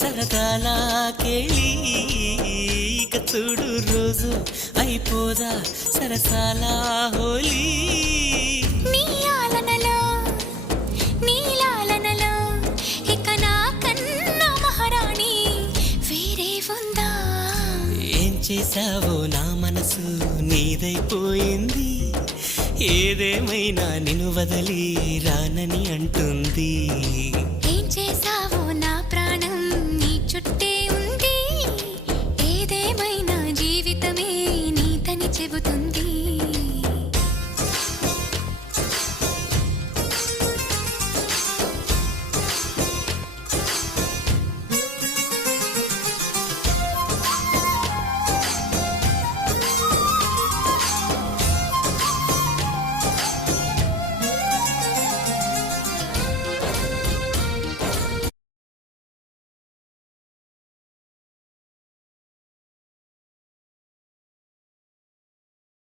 సరదాలా కేళి ఇక చూడు రోజు అయిపోదా సరసాలా హోలీ నీ ఆలనలో నీ లాలనలో ఇక నా కన్నా మహారాణి వేరే ఉందా ఏం చేసావో నా మనసు నీదైపోయింది ఏదేమైనా నిన్ను వదిలి రానని అంటుంది